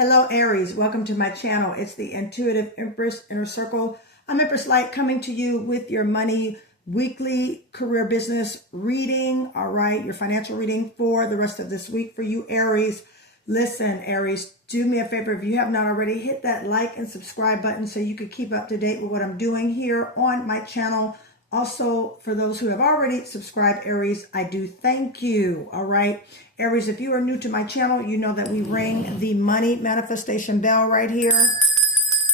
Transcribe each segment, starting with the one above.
Hello Aries, welcome to my channel. It's the Intuitive Empress Inner Circle. I'm Empress Light coming to you with your money weekly career business reading. All right, your financial reading for the rest of this week for you Aries. Listen Aries, do me a favor, if you have not already, hit that like and subscribe button so you can keep up to date with what I'm doing here on my channel. Also, for those who have already subscribed, Aries, I do thank you. All right. Aries, if you are new to my channel, you know that we ring the money manifestation bell right here.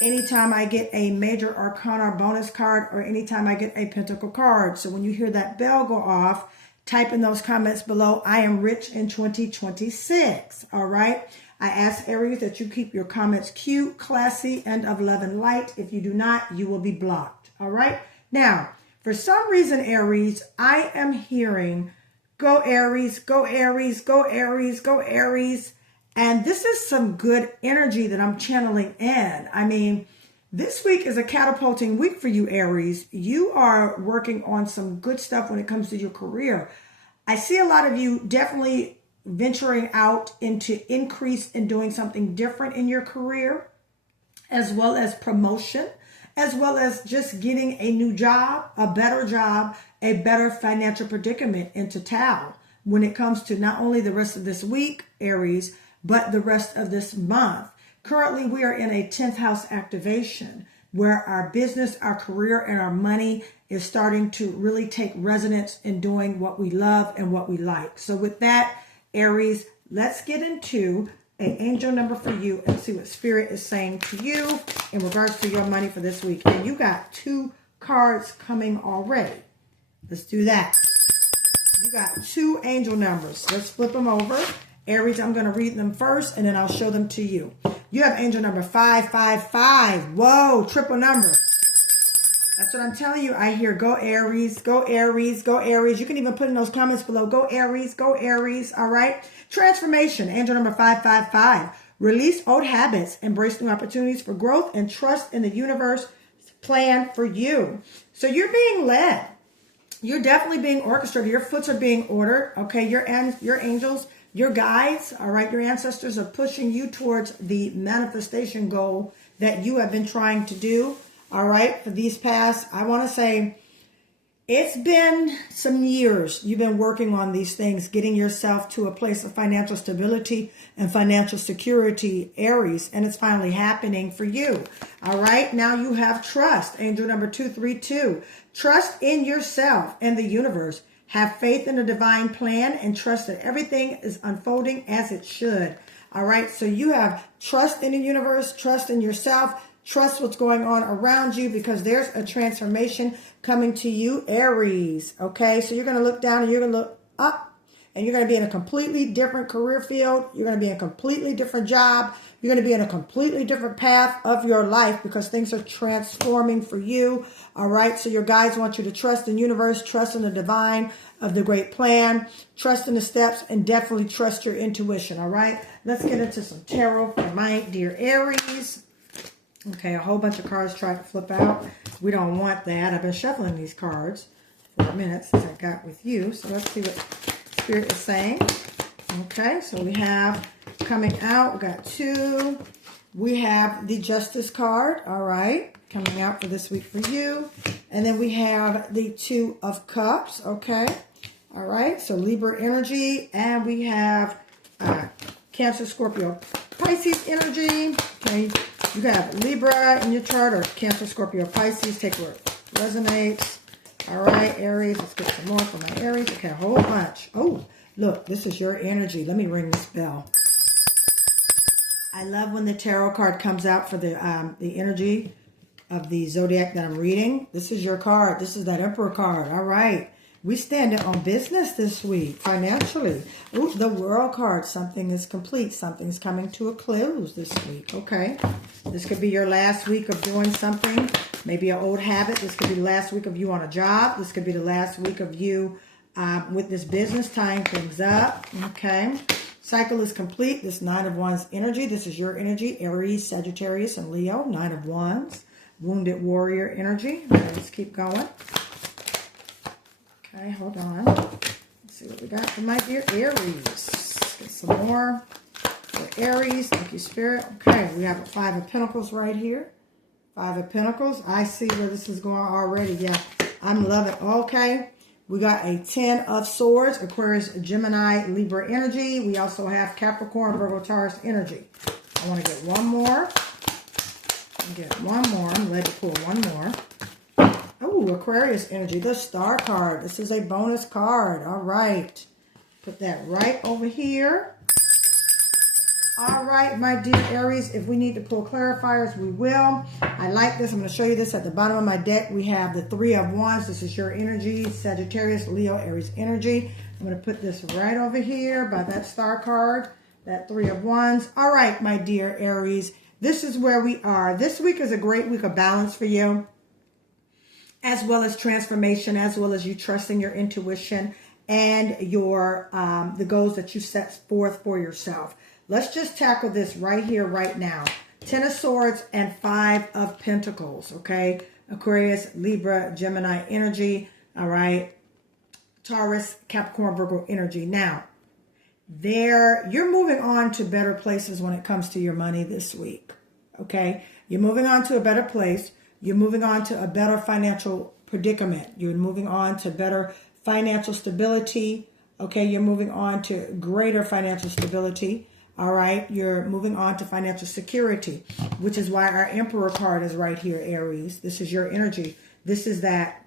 Anytime I get a major arcana bonus card or anytime I get a pentacle card. So when you hear that bell go off, type in those comments below, I am rich in 2026. All right. I ask Aries that you keep your comments cute, classy, and of love and light. If you do not, you will be blocked. All right. Now, for some reason, Aries, I am hearing, go Aries, go Aries, go Aries, go Aries. And this is some good energy that I'm channeling in. I mean, this week is a catapulting week for you, Aries. You are working on some good stuff when it comes to your career. I see a lot of you definitely venturing out into increase in doing something different in your career, as well as promotion, as well as just getting a new job, a better financial predicament into town when it comes to not only the rest of this week, Aries, but the rest of this month. Currently, we are in a 10th house activation where our business, our career, and our money is starting to really take resonance in doing what we love and what we like. So with that, Aries, let's get into an angel number for you and see what Spirit is saying to you in regards to your money for this week. And you got 2 cards coming already. Let's do that. You got 2 angel numbers. Let's flip them over. Aries, I'm going to read them first and then I'll show them to you. You have angel number 555. Whoa, triple number. That's what I'm telling you. I hear go Aries, go Aries, go Aries. You can even put in those comments below. Go Aries, go Aries. All right. Transformation, angel number 555. Release old habits, embrace new opportunities for growth, and trust in the universe plan for you. So you're being led. You're definitely being orchestrated. Your foots are being ordered. Okay. Your angels, your guides, all right, your ancestors are pushing you towards the manifestation goal that you have been trying to do. All right, for these past, I want to say, it's been some years you've been working on these things, getting yourself to a place of financial stability and financial security, Aries, and it's finally happening for you. All right, now you have trust, angel number 232. Trust in yourself and the universe. Have faith in the divine plan and trust that everything is unfolding as it should. All right, so you have trust in the universe, trust in yourself, trust what's going on around you because there's a transformation coming to you, Aries. Okay, so you're going to look down and you're going to look up and you're going to be in a completely different career field. You're going to be in a completely different job. You're going to be in a completely different path of your life because things are transforming for you. All right, so your guides want you to trust in the universe, trust in the divine of the great plan, trust in the steps, and definitely trust your intuition. All right, let's get into some tarot for my dear Aries. Okay, a whole bunch of cards tried to flip out. We don't want that. I've been shuffling these cards for a minute since I got with you. So let's see what Spirit is saying. Okay, so we have coming out, we got 2. We have the Justice card, all right, coming out for this week for you. And then we have the 2 of Cups, okay. All right, so Libra energy. And we have Cancer, Scorpio, Pisces energy, okay. You have Libra in your chart or Cancer, Scorpio, Pisces. Take what resonates. All right, Aries. Let's get some more for my Aries. Okay, a whole bunch. Oh, look, this is your energy. Let me ring this bell. I love when the tarot card comes out for the energy of the zodiac that I'm reading. This is your card. This is that Emperor card. All right. We stand on business this week, financially. Ooh, the World card. Something is complete. Something's coming to a close this week. Okay. This could be your last week of doing something. Maybe an old habit. This could be the last week of you on a job. This could be the last week of you with this business, tying things up. Okay. Cycle is complete. This 9 of Wands energy. This is your energy. Aries, Sagittarius, and Leo. 9 of Wands. Wounded warrior energy. Okay, let's keep going. Okay, hold on. Let's see what we got for my dear Aries. Let's get some more for Aries. Thank you, Spirit. Okay, we have a 5 of Pentacles right here. 5 of Pentacles. I see where this is going already. Yeah, I'm loving it. Okay, we got a 10 of Swords, Aquarius, Gemini, Libra energy. We also have Capricorn, Virgo, Taurus energy. I want to get one more. I'm ready to pull one more. Oh, Aquarius energy, the Star card. This is a bonus card. All right. Put that right over here. All right, my dear Aries, if we need to pull clarifiers, we will. I like this. I'm going to show you this at the bottom of my deck. We have the 3 of Wands. This is your energy, Sagittarius, Leo, Aries energy. I'm going to put this right over here by that Star card, that 3 of Wands. All right, my dear Aries, this is where we are. This week is a great week of balance for you, as well as transformation, as well as you trusting your intuition and your the goals that you set forth for yourself. Let's just tackle this right here, right now. 10 of Swords and 5 of Pentacles, okay? Aquarius, Libra, Gemini energy, all right? Taurus, Capricorn, Virgo energy. Now, you're moving on to better places when it comes to your money this week, okay? You're moving on to a better place. You're moving on to a better financial predicament. You're moving on to better financial stability, okay? You're moving on to greater financial stability. All right, you're moving on to financial security, which is why our Emperor card is right here, Aries. This is your energy. This is that,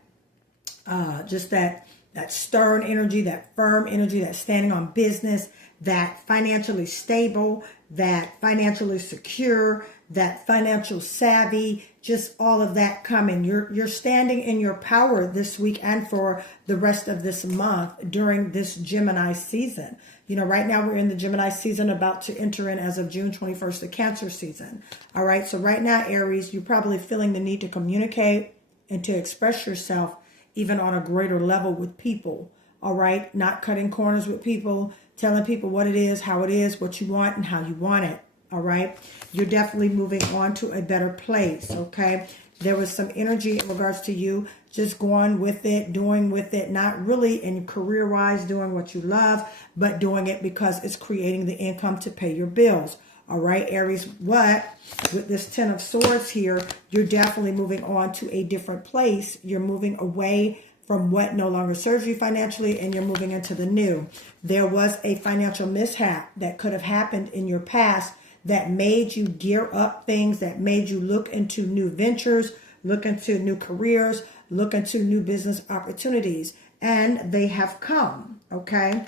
just that stern energy, that firm energy, that standing on business, that financially stable, that financially secure, that financial savvy, just all of that coming. You're standing in your power this week and for the rest of this month during this Gemini season. You know, right now we're in the Gemini season, about to enter in as of June 21st, the Cancer season. All right, so right now, Aries, you're probably feeling the need to communicate and to express yourself even on a greater level with people. All right, not cutting corners with people, telling people what it is, how it is, what you want, and how you want it. All right, you're definitely moving on to a better place. Okay, there was some energy in regards to you just going with it, doing with it, not really in career-wise doing what you love, but doing it because it's creating the income to pay your bills. All right, Aries, with this 10 of Swords here, you're definitely moving on to a different place. You're moving away from what no longer serves you financially, and you're moving into the new. There was a financial mishap that could have happened in your past that made you gear up things, that made you look into new ventures, look into new careers, look into new business opportunities. And they have come, okay?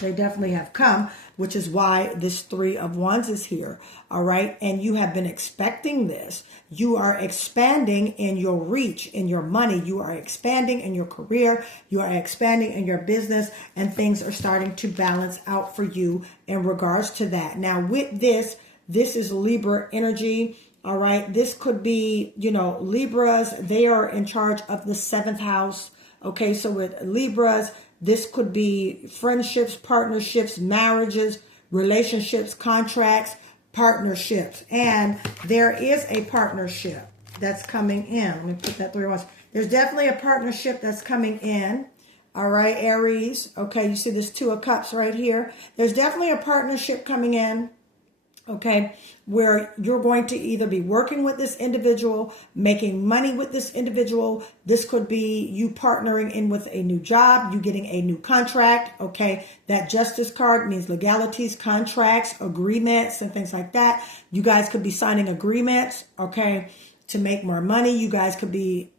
They definitely have come, which is why this 3 of Wands is here, all right? And you have been expecting this. You are expanding in your reach, in your money. You are expanding in your career. You are expanding in your business, and things are starting to balance out for you in regards to that. Now, with this is Libra energy, all right? This could be, you know, Libras, they are in charge of the 7th house, okay? So with Libras, this could be friendships, partnerships, marriages, relationships, contracts, partnerships. And there is a partnership that's coming in. Let me put that 3 of Wands. There's definitely a partnership that's coming in. All right, Aries. Okay, you see this 2 of Cups right here. There's definitely a partnership coming in. Okay, where you're going to either be working with this individual, making money with this individual. This could be you partnering in with a new job, you getting a new contract. Okay, that Justice card means legalities, contracts, agreements, and things like that. You guys could be signing agreements, okay, to make more money. You guys could be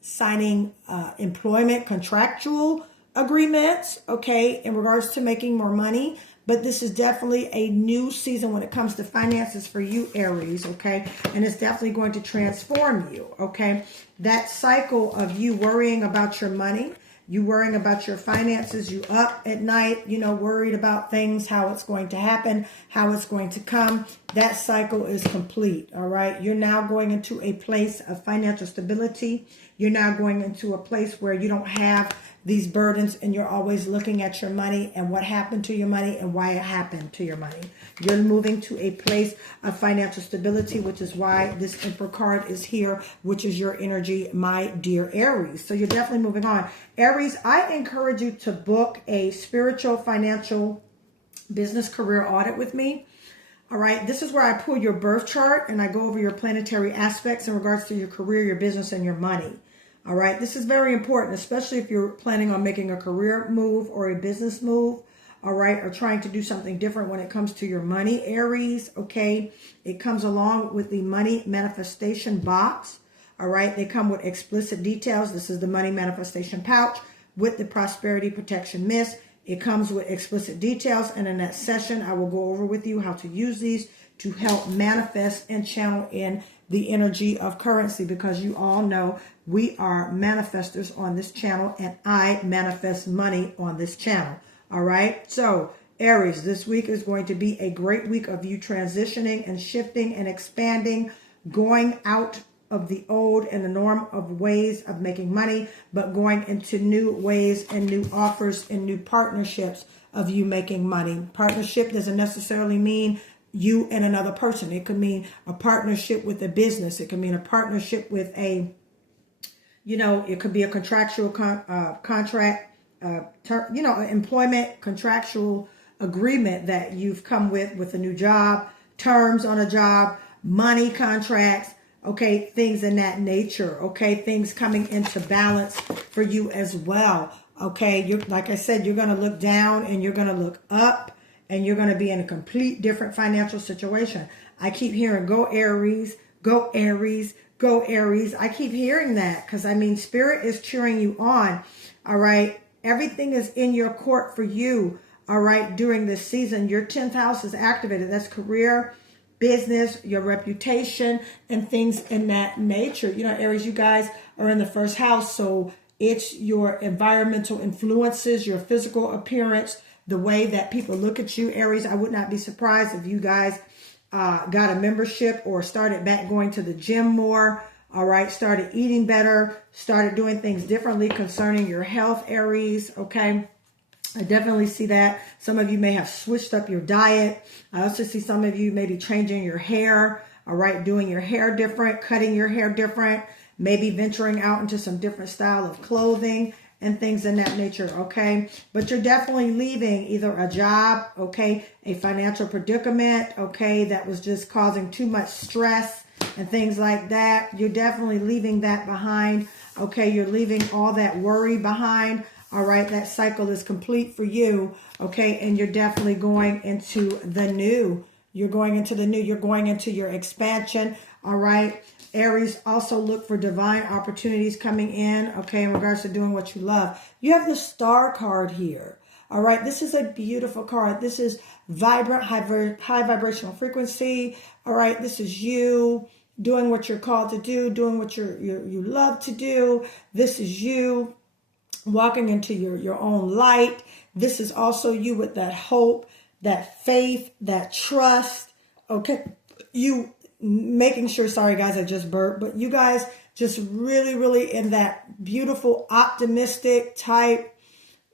signing employment contractual agreements, okay, in regards to making more money. But this is definitely a new season when it comes to finances for you, Aries, okay? And it's definitely going to transform you, okay? That cycle of you worrying about your money, you worrying about your finances, you up at night, you know, worried about things, how it's going to happen, how it's going to come. That cycle is complete, all right? You're now going into a place of financial stability. You're now going into a place where you don't have these burdens, and you're always looking at your money and what happened to your money and why it happened to your money. You're moving to a place of financial stability, which is why this Emperor card is here, which is your energy, my dear Aries. So you're definitely moving on. Aries, I encourage you to book a spiritual financial business career audit with me. All right, this is where I pull your birth chart and I go over your planetary aspects in regards to your career, your business, and your money. All right, this is very important, especially if you're planning on making a career move or a business move. All right, or trying to do something different when it comes to your money, Aries. Okay, it comes along with the money manifestation box. All right, they come with explicit details. This is the money manifestation pouch with the prosperity protection mist. It comes with explicit details, and in that session, I will go over with you how to use these to help manifest and channel in the energy of currency, because you all know we are manifestors on this channel, and I manifest money on this channel. All right, so Aries, this week is going to be a great week of you transitioning and shifting and expanding, going out of the old and the norm of ways of making money, but going into new ways and new offers and new partnerships of you making money. Partnership doesn't necessarily mean you and another person. It could mean a partnership with a business. It could mean a partnership with a, it could be a contractual contract, employment contractual agreement that you've come with a new job, terms on a job, money contracts, okay, things in that nature, okay, things coming into balance for you as well, okay. Like I said, you're going to look down and you're going to look up, and you're going to be in a complete different financial situation. I keep hearing, go Aries, go Aries, go Aries. I keep hearing that because, Spirit is cheering you on, all right. Everything is in your court for you, all right, during this season. Your 10th house is activated. That's career, business, your reputation, and things in that nature. Aries, you guys are in the first house, so it's your environmental influences, your physical appearance, the way that people look at you. Aries, I would not be surprised if you guys got a membership or started back going to the gym more. All right, started eating better, started doing things differently concerning your health, Aries, okay? I definitely see that. Some of you may have switched up your diet. I also see some of you maybe changing your hair, all right, doing your hair different, cutting your hair different, maybe venturing out into some different style of clothing and things in that nature, okay? But you're definitely leaving either a job, okay, a financial predicament, okay, that was just causing too much stress and things like that. You're definitely leaving that behind, okay? You're leaving all that worry behind. All right, that cycle is complete for you, okay? And you're definitely going into the new. You're going into the new. You're going into your expansion, all right? Aries, also look for divine opportunities coming in, okay, in regards to doing what you love. You have the Star card here, all right? This is a beautiful card. This is vibrant, high vibrational frequency, all right? This is you doing what you're called to do, doing what you love to do. This is you walking into your own light. This is also you with that hope, that faith, that trust. Okay. You making sure, sorry guys, I just burped, but you guys just really, really in that beautiful, optimistic type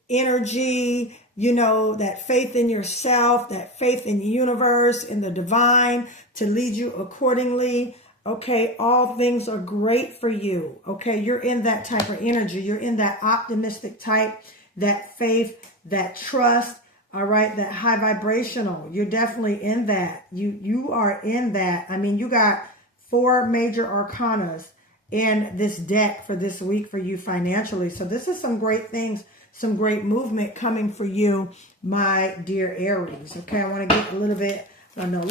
energy, that faith in yourself, that faith in the universe, in the divine to lead you accordingly. Okay, all things are great for you. Okay, you're in that type of energy. You're in that optimistic type, that faith, that trust. All right, that high vibrational. You're definitely in that. You are in that. You got 4 major arcanas in this deck for this week for you financially. So this is some great things, some great movement coming for you, my dear Aries. Okay, I want to get a little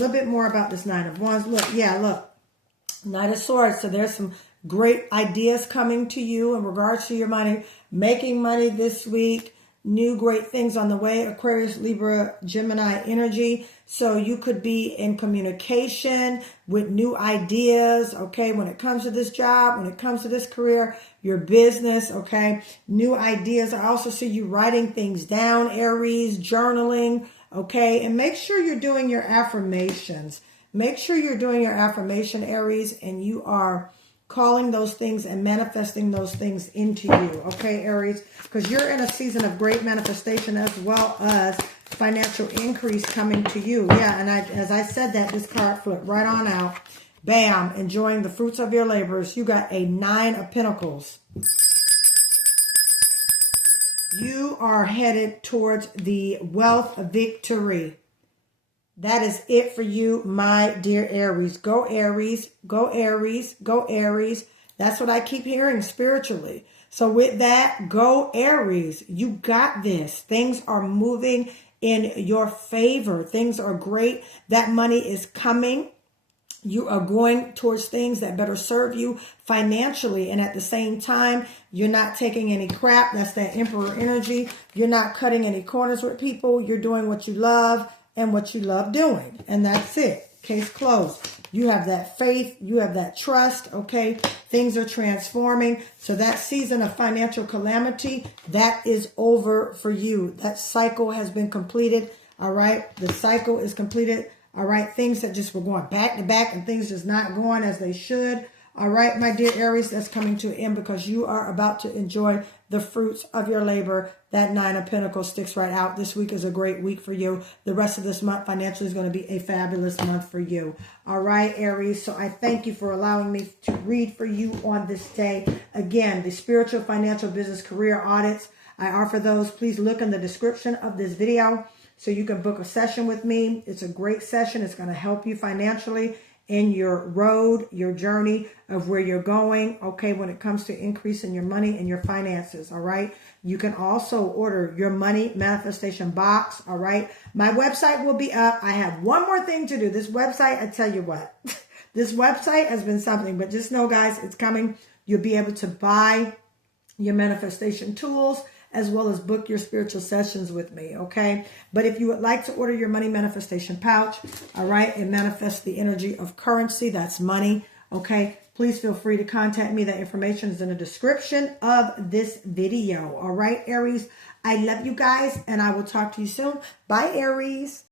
bit more about this Nine of Wands. Look. Knight of Swords. So there's some great ideas coming to you in regards to your money, making money this week, new great things on the way, Aquarius, Libra, Gemini energy. So you could be in communication with new ideas, okay, when it comes to this job, when it comes to this career, your business, okay, new ideas. I also see you writing things down, Aries, journaling, okay, and make sure you're doing your affirmations. Make sure you're doing your affirmation, Aries, and you are calling those things and manifesting those things into you. Okay, Aries, because you're in a season of great manifestation as well as financial increase coming to you. Yeah, and as I said that, this card flipped right on out. Bam, enjoying the fruits of your labors. You got a 9 of Pentacles. You are headed towards the wealth victory. That is it for you, my dear Aries. Go Aries, go Aries, go Aries. That's what I keep hearing spiritually. So with that, go Aries. You got this. Things are moving in your favor. Things are great. That money is coming. You are going towards things that better serve you financially. And at the same time, you're not taking any crap. That's that Emperor energy. You're not cutting any corners with people. You're doing what you love and what you love doing. And that's it. Case closed. You have that faith. You have that trust. Okay. Things are transforming. So that season of financial calamity, that is over for you. That cycle has been completed. All right. The cycle is completed. All right. Things that just were going back to back and things just not going as they should. All right, my dear Aries, that's coming to an end because you are about to enjoy the fruits of your labor. That 9 of Pentacles sticks right out. This week is a great week for you. The rest of this month financially is going to be a fabulous month for you. All right, Aries. So I thank you for allowing me to read for you on this day. Again, the spiritual, financial, business, career audits. I offer those. Please look in the description of this video so you can book a session with me. It's a great session. It's going to help you financially in your road, your journey of where you're going, okay, when it comes to increasing your money and your finances, all right? You can also order your money manifestation box, all right? My website will be up. I have one more thing to do. This website, I tell you what, this website has been something, but just know, guys, it's coming. You'll be able to buy your manifestation tools as well as book your spiritual sessions with me, okay? But if you would like to order your money manifestation pouch, all right, and manifest the energy of currency, that's money, okay? Please feel free to contact me. That information is in the description of this video, all right, Aries? I love you guys, and I will talk to you soon. Bye, Aries.